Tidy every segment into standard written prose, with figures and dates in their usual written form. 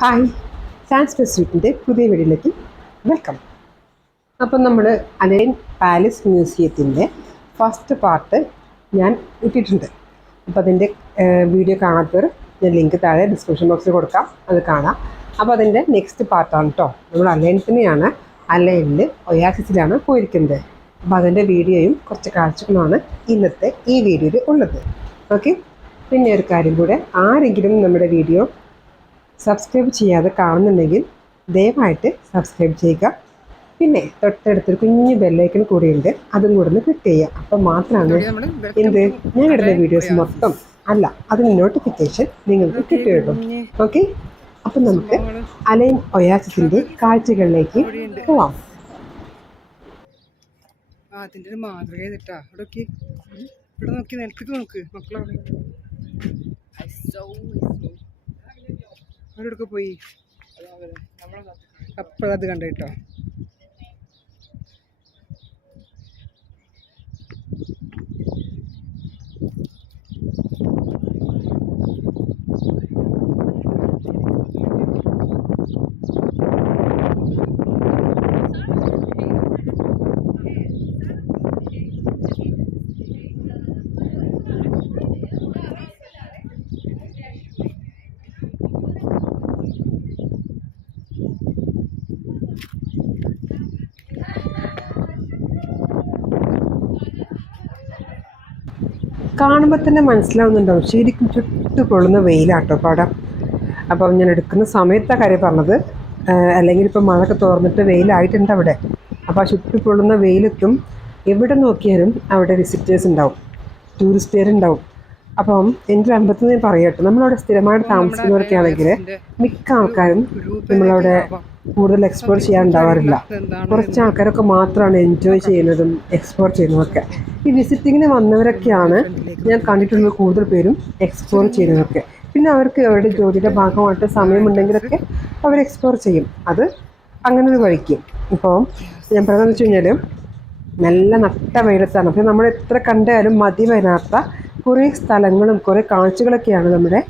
Hi, science ഫെസ്റ്റിൻ്റെ പുതിയ വീഡിയോയിലേക്ക് welcome. അപ്പം നമ്മൾ അലൈൻ പാലസ് മ്യൂസിയത്തിൻ്റെ ഫസ്റ്റ് പാർട്ട് ഞാൻ ഇട്ടിട്ടുണ്ട്. അപ്പോൾ അതിൻ്റെ വീഡിയോ കാണാത്തവർ ഞാൻ ലിങ്ക് താഴെ ഡിസ്ക്രിപ്ഷൻ ബോക്സിൽ കൊടുക്കാം, അത് കാണാം. അപ്പോൾ അതിൻ്റെ നെക്സ്റ്റ് പാർട്ടാണ് കേട്ടോ. നമ്മൾ അലൈൻ തന്നെയാണ്, അലൈനിൽ ഒയാസിസിലാണ് പോയിരിക്കുന്നത്. അപ്പോൾ അതിൻ്റെ വീഡിയോയും കുറച്ച് കാഴ്ചകളുമാണ് ഇന്നത്തെ ഈ വീഡിയോയിൽ ഉള്ളത്. ഓക്കെ, പിന്നെ ഒരു കാര്യം കൂടെ, ആരെങ്കിലും നമ്മുടെ വീഡിയോ സബ്സ്ക്രൈബ് ചെയ്യാതെ കാണുന്നുണ്ടെങ്കിൽ ദയവായിട്ട് സബ്സ്ക്രൈബ് ചെയ്യുക. പിന്നെ തൊട്ടടുത്തൊരു കുഞ്ഞു ബെല്ലൈക്കൺ കൂടിയുണ്ട്, അതും കൂടെ ഒന്ന് ക്ലിക്ക് ചെയ്യുക. അപ്പം മാത്രമാണ് ഞാൻ ഇടുന്ന വീഡിയോസ് മൊത്തം അല്ല, അതിന് നോട്ടിഫിക്കേഷൻ നിങ്ങൾക്ക് കിട്ടുകയുള്ളൂ. ഓക്കെ, അപ്പം നമുക്ക് അലൈൻ ഒയാസിസിൻ്റെ കാഴ്ചകളിലേക്ക് പോവാം. അതിൻ്റെ ഒരു മാതൃക ചെയ്തിട്ടാ ഇവിടെ നോക്കി നിലത്തേക്ക് നോക്ക് മക്കളെ. അവരോടൊക്കെ പോയി അപ്പോഴത് കണ്ടിട്ടോ. കാണുമ്പോൾ തന്നെ മനസ്സിലാവുന്നുണ്ടാവും, ശരിക്കും ചുട്ടു പൊള്ളുന്ന വെയിലാട്ടോ പടം. അപ്പം ഞാൻ എടുക്കുന്ന സമയത്തെ കാര്യം പറഞ്ഞത്, അല്ലെങ്കിൽ ഇപ്പം മഴയൊക്കെ തോർന്നിട്ട് വെയിലായിട്ടുണ്ട് അവിടെ. അപ്പോൾ ആ ചുട്ടു പൊള്ളുന്ന വെയിലെത്തും. എവിടെ നോക്കിയാലും അവിടെ വിസിറ്റേഴ്സ് ഉണ്ടാവും, ടൂറിസ്റ്റുകാരുണ്ടാവും. അപ്പം എൻ്റെ അമ്പലത്തിൽ ഞാൻ പറയട്ടെ, നമ്മളവിടെ സ്ഥിരമായിട്ട് താമസിക്കുന്നവരൊക്കെ ആണെങ്കിൽ മിക്ക ആൾക്കാരും നമ്മളവിടെ കൂടുതൽ എക്സ്പ്ലോർ ചെയ്യാൻ ഉണ്ടാവാറില്ല. കുറച്ച് ആൾക്കാരൊക്കെ മാത്രമാണ് എൻജോയ് ചെയ്യുന്നതും എക്സ്പ്ലോർ ചെയ്യുന്നതൊക്കെ. ഈ വിസിറ്റിങ്ങിന് വന്നവരൊക്കെയാണ് ഞാൻ കണ്ടിട്ടുള്ള കൂടുതൽ പേരും എക്സ്പ്ലോർ ചെയ്യുന്നതൊക്കെ. പിന്നെ അവർക്ക് അവരുടെ ജോലിയുടെ ഭാഗമായിട്ട് സമയമുണ്ടെങ്കിലൊക്കെ അവർ എക്സ്പ്ലോർ ചെയ്യും. അത് അങ്ങനെ ഒരു വഴിക്ക്. ഇപ്പോൾ ഞാൻ പറയുന്നത് വെച്ച് കഴിഞ്ഞാൽ നല്ല നട്ട വെയിലത്താണ്. അപ്പോൾ നമ്മൾ എത്ര കണ്ടാലും മതി വരാത്ത കുറേ സ്ഥലങ്ങളും കുറേ കാഴ്ചകളൊക്കെയാണ് നമ്മുടെ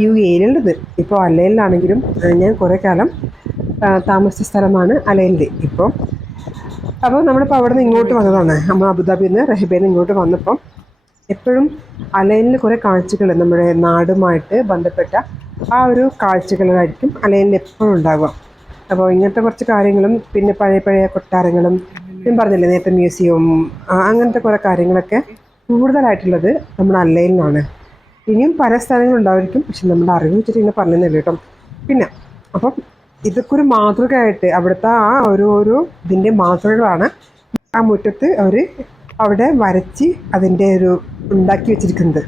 ഈ ഏരിയയിലുള്ളത്. ഇപ്പോൾ അലൈനിലാണെങ്കിലും ഞാൻ കുറേ കാലം താമസിച്ച സ്ഥലമാണ് അലൈനിൽ ഇപ്പോൾ. അപ്പോൾ നമ്മളിപ്പോൾ അവിടെ നിന്ന് ഇങ്ങോട്ട് വന്നതാണ്, നമ്മൾ അബുദാബിയിൽ നിന്ന് റഹബയിൽ നിന്ന് ഇങ്ങോട്ട് വന്നപ്പം എപ്പോഴും അലൈനിൽ കുറേ കാഴ്ചകൾ, നമ്മുടെ നാടുമായിട്ട് ബന്ധപ്പെട്ട ആ ഒരു കാഴ്ചകളായിരിക്കും അലൈനിൽ എപ്പോഴും ഉണ്ടാവുക. അപ്പോൾ ഇങ്ങനത്തെ കുറച്ച് കാര്യങ്ങളും പിന്നെ പഴയ പഴയ കൊട്ടാരങ്ങളും ഞാൻ പറഞ്ഞില്ലേ നേരത്തെ മ്യൂസിയവും അങ്ങനത്തെ കുറേ കാര്യങ്ങളൊക്കെ കൂടുതലായിട്ടുള്ളത് നമ്മുടെ അലൈനിലാണ്. ഇനിയും പല സ്ഥലങ്ങളുണ്ടായിരിക്കും, പക്ഷെ നമ്മുടെ അറിവ് വെച്ചിട്ട് ഇങ്ങനെ പറഞ്ഞില്ല കേട്ടോ. പിന്നെ അപ്പം ഇതൊക്കെ ഒരു മാതൃകയായിട്ട് അവിടുത്തെ ആ ഓരോരോ ഇതിൻ്റെ മാതൃകകളാണ് ആ മുറ്റത്ത് അവർ അവിടെ വരച്ച് അതിൻ്റെ ഒരു ഉണ്ടാക്കി വെച്ചിരിക്കുന്നത്.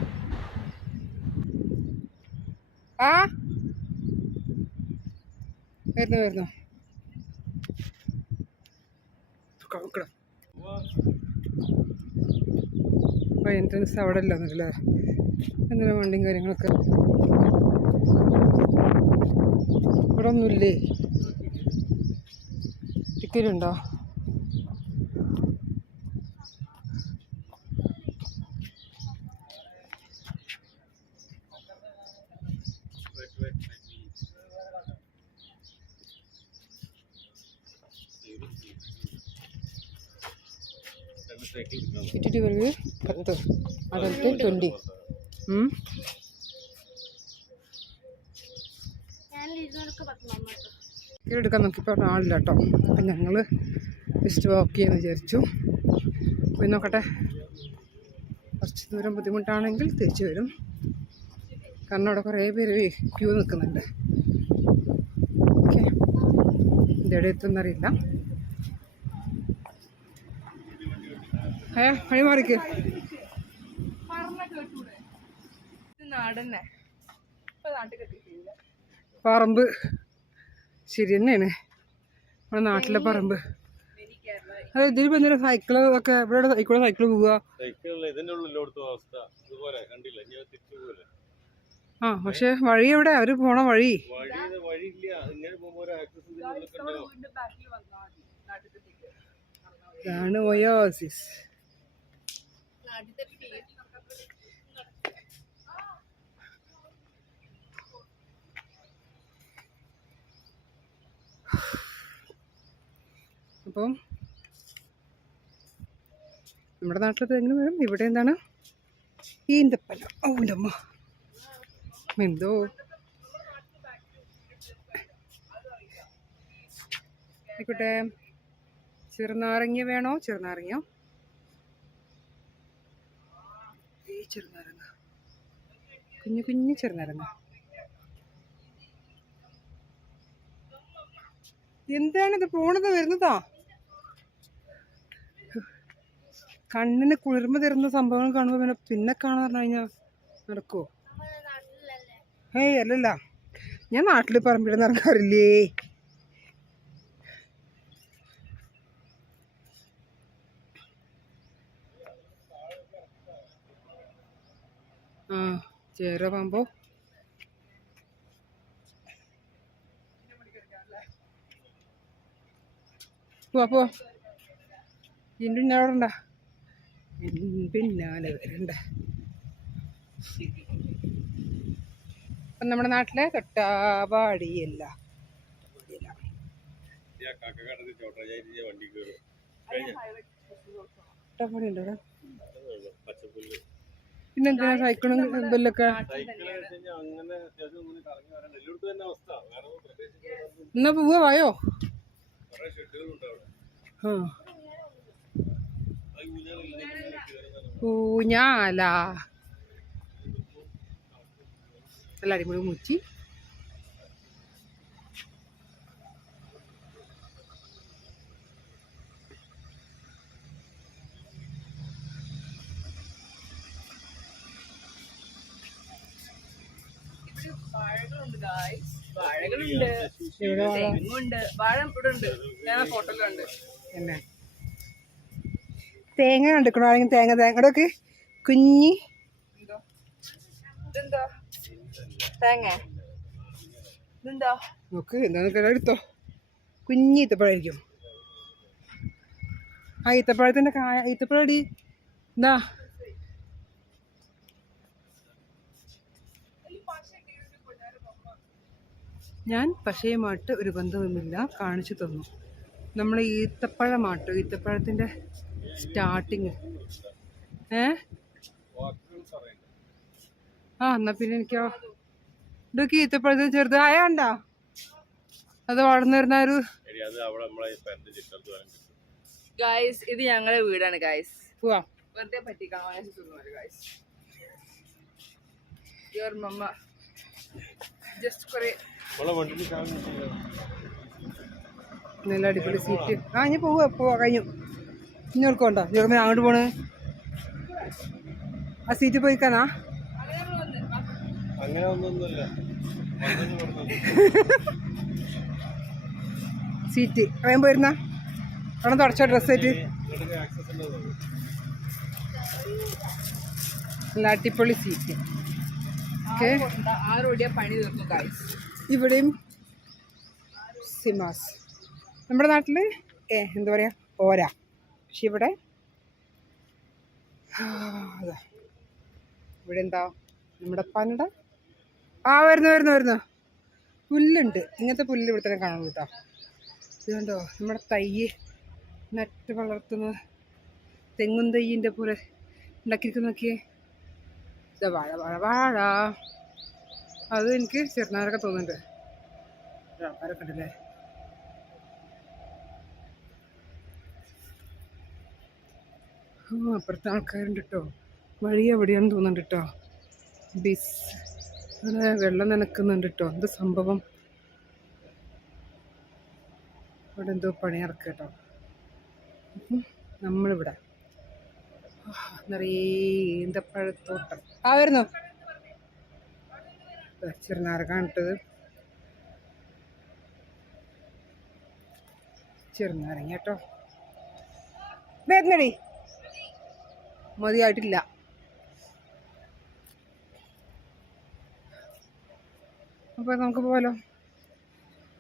എൻട്രൻസ് അവിടെ ഇല്ലെന്നല്ലേ, എന്തിനാ വണ്ടിയും കാര്യങ്ങളൊക്കെ ഇവിടെ ഒന്നുമില്ലേ? ടിക്കറ്റ് ഉണ്ടോ? ടിക്കറ്റ് വരവ് 10, അഡൽട്ട് 20. എടുക്കാൻ നോക്കിയപ്പോൾ ആളില്ല കേട്ടോ. അപ്പം ഞങ്ങൾ ജസ്റ്റ് വാക്ക് ചെയ്യാമെന്ന് വിചാരിച്ചു. പോയി നോക്കട്ടെ. കുറച്ച് ദൂരം ബുദ്ധിമുട്ടാണെങ്കിൽ തിരിച്ചു വരും, കാരണം അവിടെ കുറേ പേര് ക്യൂ നിൽക്കുന്നുണ്ട്. ഓക്കെ, ഇതെവിടെ എത്തുമെന്നറിയില്ല. വഴി മാറിക്ക്. പറമ്പ് ശരി തന്നെയാണ്, നമ്മുടെ നാട്ടിലെ പറമ്പ്. അത് ഇതിൽ പിന്നെ സൈക്കിള് ഒക്കെ ഇവിടെ സൈക്കിള് പോവുക. പക്ഷെ വഴി എവിടെ? അവര് പോണ വഴി ഇതാണ് ഒയാസിസ്. അപ്പം നമ്മുടെ നാട്ടിൽ തെങ്ങിന് വരും, ഇവിടെ എന്താണ് ഈന്തപ്പന. ഓ എൻ്റെ അമ്മ, എന്തോ ആയിക്കോട്ടെ. ചെറുനാരങ്ങ വേണോ? ചെറുനാരങ്ങ, ഈ ചെറുനാരങ്ങ, കുഞ്ഞു കുഞ്ഞു ചെറുനാരങ്ങ. എന്താണിത് പോണത് വരുന്നതാ? കണ്ണിന് കുളിർമ തരുന്ന സംഭവങ്ങൾ കാണുമ്പോൾ പിന്നെ കാണാൻ പറഞ്ഞു കഴിഞ്ഞാൽ നടക്കുമോ? ഏയ് അല്ലല്ല, ഞാൻ നാട്ടിൽ പറമ്പിൽ നടക്കാറില്ലേ. ആ ചേര പാമ്പോ, പോവാ ഇതിൻ്റെ അവിടെ ഉണ്ടാ, പിന്നാലെ വരണ്ട. അപ്പം നമ്മുടെ നാട്ടിലെ തൊട്ടാവാടിയല്ല തൊട്ടാവാടി ഉണ്ടോ അവിടെ? പിന്നെന്തിനാ സൈക്കിളും ബെല്ലൊക്കെ? എന്നാ പോവാ, വായോ. ആ ഊഞ്ഞാല നല്ല അടിപൊളി മുച്ചി. വാഴകളുണ്ട് ഗായ്സ്, വാഴകളുണ്ട്, തെങ്ങുണ്ട്, വാഴ ഇവിടെ ഉണ്ട്. ഞാൻ ഫോട്ടോയിലുണ്ട്. പിന്നെ തേങ്ങ കണ്ടിക്കണോ ആരെങ്കിലും? തേങ്ങ ഒക്കെ കുഞ്ഞി ഇതെന്താ തേങ്ങ? ഇതെന്താ നോക്ക്, എന്താന്ന് എടുത്തോ. കുഞ്ഞി ഈത്തപ്പഴമായിരിക്കും. ആ ഈത്തപ്പഴത്തിൻ്റെ കായ, ഈത്തപ്പഴം അടി എന്താ? ഞാൻ പശയുമായിട്ട് ഒരു ബന്ധവുമില്ല, കാണിച്ചു തന്നു. നമ്മൾ ഈത്തപ്പഴമാട്ടോ, ഈത്തപ്പഴത്തിൻ്റെ സ്റ്റാർട്ടിങ്. ആ എന്നാ പിന്നെ എനിക്കോ ഇതൊക്കെ ഈത്തപ്പഴത്തിന് ചെറുതായ കണ്ടാ അത് വളർന്നു വരുന്ന ഒരു. ഗായ്സ്, ഇത് ഞങ്ങളുടെ വീടാണ് ഗായ്സ്. പോവാ, വെറുതെ പറ്റിക്കാൻ ഗായ്സ്. യുവർ മമ്മ ജസ്റ്റ് കുറെ നല്ല അടിപൊളി സീറ്റ്. ആ ഞാൻ പോവാ കഴിഞ്ഞു. ഇനി ഓർക്കോണ്ടോ ചെറുപ്പം അങ്ങോട്ട് പോണ്? ആ സീറ്റ് പോയിക്കാനാ? അങ്ങനെ ഒന്നൊന്നുമില്ല. സീറ്റ് വേഗം പോയിരുന്ന അവിടെ തുടച്ചോ ഡ്രസ്സ് ആയിട്ട്. നല്ല അടിപൊളി സീറ്റ്. ഓക്കെ, പണി തീർന്നു ഗായ്സ്. ഇവിടെയും സിമാസ്. നമ്മുടെ നാട്ടിൽ എന്താ പറയുക, ഓര. പക്ഷെ ഇവിടെ അതാ ഇവിടെ എന്താ നമ്മുടെ പനട. ആ വരുന്നു പുല്ലുണ്ട്. ഇങ്ങനത്തെ പുല്ല് ഇവിടെ തന്നെ കാണുള്ളൂ കേട്ടോ. ഇതുകൊണ്ടോ നമ്മുടെ തൈ നട്ട് വളർത്തുന്ന തെങ്ങും തൈയിൻ്റെ പോലെ ഉണ്ടാക്കിയിരിക്കുന്ന നോക്കിയേ. ഇതാ വാഴ. അത് എനിക്ക് ചെറുനാരൊക്കെ തോന്നുന്നുണ്ട്. ആൾക്കാരൊക്കെ ഉണ്ടല്ലേ. അപ്പുറത്തെ ആൾക്കാരുണ്ട് കേട്ടോ. വഴി എവിടെയാണെന്ന് തോന്നുന്നുണ്ട് കേട്ടോ. അവിടെ വെള്ളം നനക്കുന്നുണ്ട് കേട്ടോ. എന്ത് സംഭവം? അവിടെ എന്തോ പണി നടക്കുക കേട്ടോ. നമ്മളിവിടെ നിറയെ ഈന്തപ്പഴത്തോട്ടം. ആ വരുന്നു ചെറുനാരങ്ങ ഇട്ടത്. ചെറുനാരങ്ങ കേട്ടോ. വരുന്നടി മതിയായിട്ടില്ല. അപ്പോൾ നമുക്ക് പോകാലോ.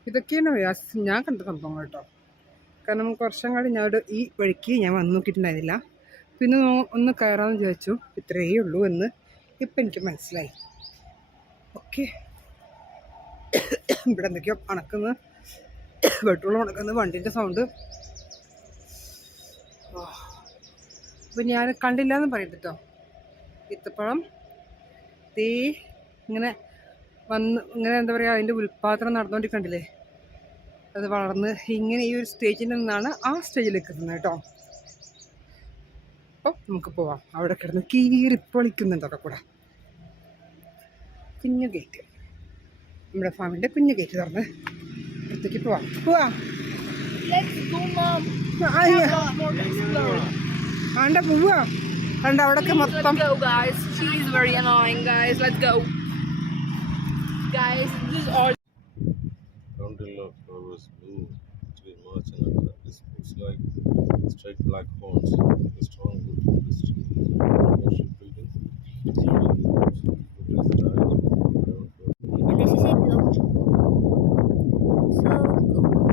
ഇതൊക്കെയാണ് ഞാൻ കണ്ട സംഭവങ്ങൾ കേട്ടോ. കാരണം കുറച്ചും കൂടി ഈ വഴിക്ക് ഞാൻ വന്നു നോക്കിയിട്ടുണ്ടായിരുന്നില്ല. പിന്നെ ഒന്ന് കയറാമെന്ന് വിചാരിച്ചു. ഇത്രയേ ഉള്ളൂ എന്ന് ഇപ്പം എനിക്ക് മനസ്സിലായി. ഓക്കെ, ഇവിടെ എന്തൊക്കെയോ അണക്കുന്ന പെട്രോൾ ഉണക്കുന്ന വണ്ടിൻ്റെ സൗണ്ട് അപ്പം ഞാൻ കണ്ടില്ല എന്ന് പറയട്ടെ കേട്ടോ. ഈത്തപ്പഴം തേ ഇങ്ങനെ വന്ന് ഇങ്ങനെ എന്താ പറയുക, അതിൻ്റെ ഉൽപ്പാദനം നടന്നുകൊണ്ടിരിക്കണ്ടില്ലേ, അത് വളർന്ന് ഇങ്ങനെ ഈ ഒരു സ്റ്റേജിൽ നിന്നാണ് ആ സ്റ്റേജിലേക്ക് എത്തുന്നത് കേട്ടോ. അപ്പം നമുക്ക് പോവാം. അവിടെ കിടന്ന് കീറിപ്പൊളിക്കുന്നുണ്ടൊക്കെ കൂടെ. കുഞ്ഞു ഗേറ്റ്, നമ്മുടെ ഫാമിൻ്റെ കുഞ്ഞു ഗേറ്റ് തുറന്ന് അടുത്തേക്ക് പോവാം. ആണ്ട പോവാ കണ്ട അവിടൊക്കെ മൊത്തം. Let's go, guys. She is very annoying, guys. Let's go. Guys, this is all. Fountain of flowers bloom between March and April. This looks like straight black horns. A strong wood industry. Commercial building. And this is it, look. So cool.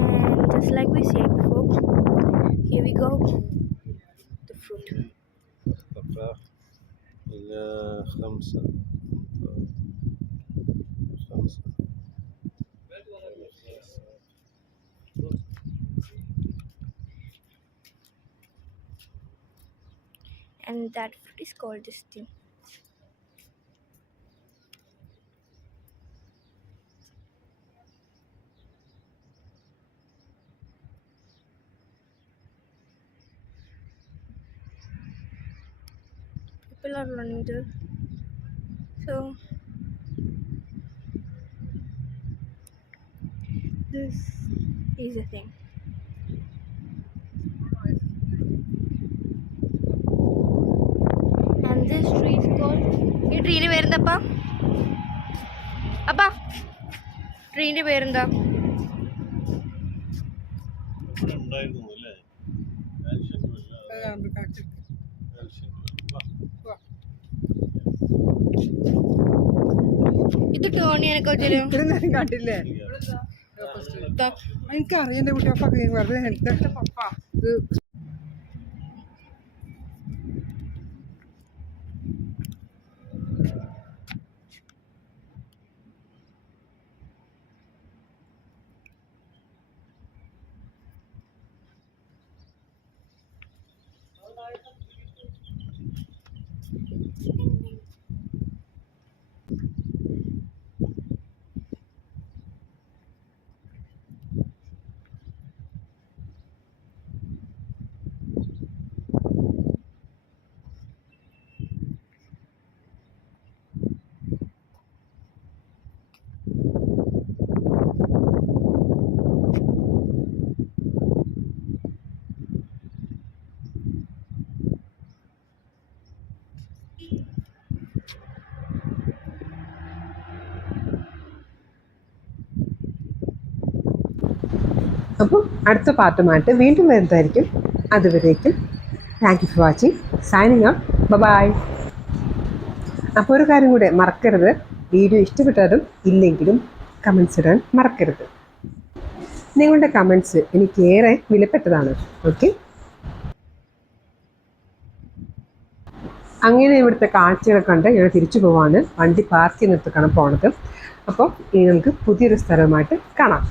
And just like we said before, here we go, the fruit. التفاح إلى 5. 5. And that fruit is called this thing. People are running there. So this is a thing. And this tree is called. ഈ ട്രീന്റെ പേരെന്താ അപ്പാ? ട്രീന്റെ പേരെന്താ? ഉണ്ടായിരുന്നു അല്ലേ? ഇത് turn ചെയ്യാനൊക്കെ വെച്ചാലും ഇത്രയും നേരം കണ്ടില്ലേ? എനിക്കറിയാം എൻ്റെ കുട്ടി അപ്പൊക്കെ വെറുതെ ഹെൽത്ത് പപ്പ ഇത് അപ്പോൾ അടുത്ത പാർട്ടുമായിട്ട് വീണ്ടും വരുന്നതായിരിക്കും. അതുവരേക്കും thank you for watching. Signing out. Bye. അപ്പോൾ ഒരു കാര്യം കൂടെ മറക്കരുത്, വീഡിയോ ഇഷ്ടപ്പെട്ടാലും ഇല്ലെങ്കിലും കമൻസ് ഇടാൻ മറക്കരുത്. നിങ്ങളുടെ കമൻസ് എനിക്കേറെ വിലപ്പെട്ടതാണ്. ഓക്കെ, അങ്ങനെ ഇവിടുത്തെ കാഴ്ചകൾ കണ്ട് ഞാൻ തിരിച്ചു പോവാണ്. വണ്ടി പാർക്ക് ചെയ്യുന്നിടത്തേക്കാണ് പോണത്. അപ്പോൾ നിങ്ങൾക്ക് പുതിയൊരു സ്ഥലമായിട്ട് കാണാം.